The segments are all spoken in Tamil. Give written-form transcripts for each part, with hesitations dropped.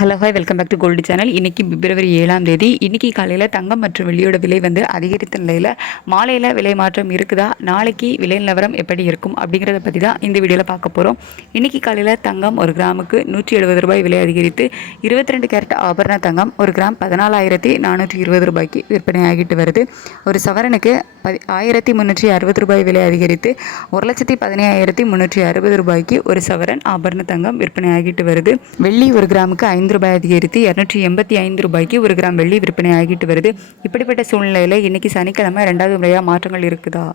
Hello hi welcome back to gold channel. இன்றைக்கி பிப்ரவரி 7ஆம் தேதி. இன்றைக்கி காலையில் தங்கம் மற்றும் வெள்ளியோட விலை வந்து அதிகரித்த நிலையில் மாலையில் விலை மாற்றம் இருக்குதா, நாளைக்கு விலை நிலவரம் எப்படி இருக்கும் அப்படிங்கிறத பற்றி தான் இந்த வீடியோவில் பார்க்க போகிறோம். இன்றைக்கி காலையில் தங்கம் ஒரு கிராமுக்கு 170 ரூபாய் விலை அதிகரித்து 22 கேரட் ஆபரண தங்கம் ஒரு கிராம் 14,420 ரூபாய்க்கு விற்பனை ஆகிட்டு வருது. ஒரு சவரனுக்கு 1,360 ரூபாய் விலை அதிகரித்து 1,15,360 ரூபாய்க்கு ஒரு சவரன் ஆபரண தங்கம் விற்பனை ஆகிட்டு வருது. வெள்ளி ஒரு கிராமுக்கு 5 ரூபாய் அதிகரித்து 285 ரூபாய்க்கு ஒரு கிராம் வெள்ளி விற்பனை ஆகிட்டு வருது. இப்படிப்பட்ட சூழ்நிலையில் இன்றைக்கி சனிக்கிழமை 2வது முறையாக மாற்றங்கள் இருக்குதா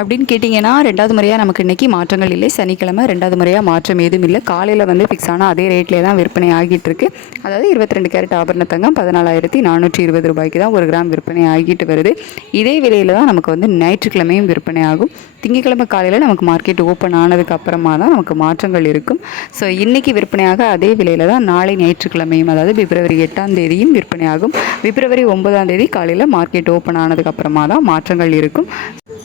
அப்படின்னு கேட்டிங்கன்னா, 2வது முறையாக நமக்கு இன்றைக்கி மாற்றங்கள் இல்லை. சனிக்கிழமை 2வது முறையாக மாற்றம் எதுவும் இல்லை. காலையில் வந்து ஃபிக்ஸ் ஆனால் அதே ரேட்லேயே தான் விற்பனை ஆகிட்டு இருக்கு. அதாவது 22 கேரட் ஆபரண தங்கம் 14,420 ரூபாய்க்கு தான் ஒரு கிராம் விற்பனை ஆகிட்டு வருது. இதே விலையில் தான் நமக்கு வந்து ஞாயிற்றுக்கிழமையும் விற்பனை ஆகும். திங்கட்கிழமை காலையில் நமக்கு மார்க்கெட் ஓப்பன் ஆனதுக்கு அப்புறமா தான் நமக்கு மாற்றங்கள் இருக்கும். ஸோ இன்றைக்கி விற்பனையாக அதே விலையில் தான் நாளை ஞாயிற்றுக்கிழமையும், அதாவது பிப்ரவரி 8ஆம் தேதியும் விற்பனையாகும். பிப்ரவரி 9ஆம் தேதி காலையில் மார்க்கெட் ஓப்பன் ஆனதுக்கு அப்புறமா தான் மாற்றங்கள் இருக்கும்.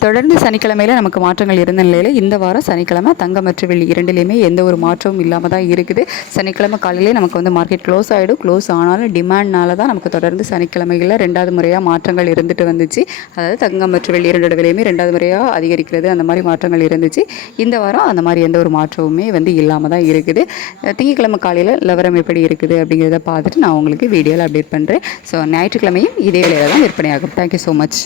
தொடர்ந்து சனிக்கிழமையில் நமக்கு மாற்றங்கள் இருந்த நிலையில் இந்த வாரம் சனிக்கிழமை தங்கம் மற்றும் வெள்ளி இரண்டுலேயுமே எந்த ஒரு மாற்றமும் இல்லாமல் தான் இருக்குது. சனிக்கிழமை காலையிலே நமக்கு வந்து மார்க்கெட் க்ளோஸ் ஆகிடும். க்ளோஸ் ஆனாலும் டிமாண்ட்னால தான் நமக்கு தொடர்ந்து சனிக்கிழமைகளில் 2வது முறையாக மாற்றங்கள் இருந்துட்டு வந்துச்சு. அதாவது தங்கம் மற்றும் வெள்ளி இரண்டோட விலையுமே 2வது முறையாக அதிகரிக்கிறது, அந்த மாதிரி மாற்றங்கள் இருந்துச்சு. இந்த வாரம் அந்த மாதிரி எந்த ஒரு மாற்றமுமே வந்து இல்லாமல் தான் இருக்குது. திங்கட்கிழமை காலையில் நிலவரம் எப்படி இருக்குது அப்படிங்கிறத பார்த்துட்டு நான் உங்களுக்கு வீடியோவில் அப்டேட் பண்ணுறேன். ஸோ ஞாயிற்றுக்கிழமையும் இதே விலையில் தான் விற்பனையாகும். Thank you so much.